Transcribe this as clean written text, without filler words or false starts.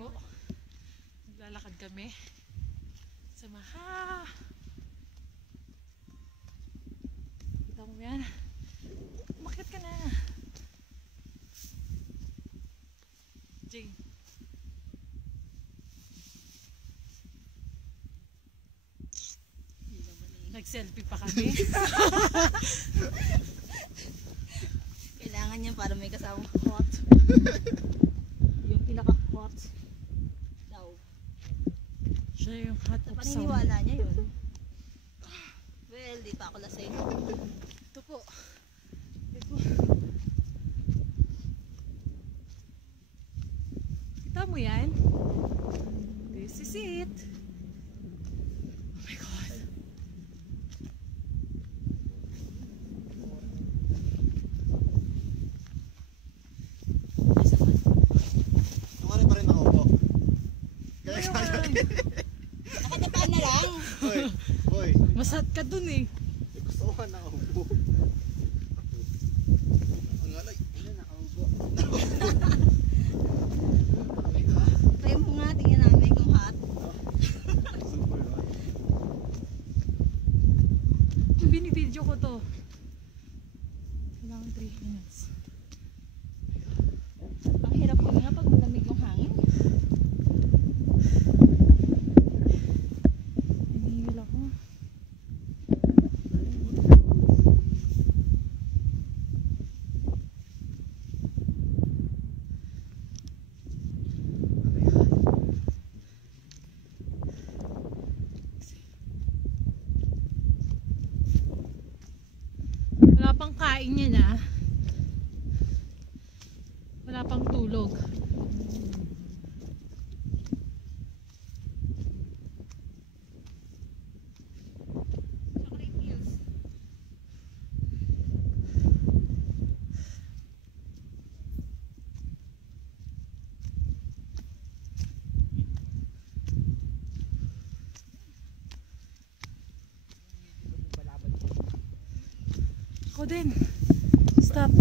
po. Naglalakad kami sa kita mo yan, umakyat ka na Jing. Nag-selfie pa kami. Kailangan niya para may kasamang hot. Yung pinaka-hot daw. Siya yung hot of summer. Paniniwala niya yun. Well, di pa ako lasing. Ito po. Kita mo yan? This is it. Oh my God. Ano pa rin nakaupo? Nakatapaan na lang. Boy. Masat ka dun eh. Gusto ko nakaupo. Ang alay. Ano nakaupo? Try mo nga, tingnan namin kung hot. Super hot. Binibidyo ko to. Kailangan 3 minutes. Ang hirap ko nga pag malamig yung hangin. Nanihil ako. Wala pang kain niya na. Wala pang tulog. Chocolate pills. Ako din. Stop.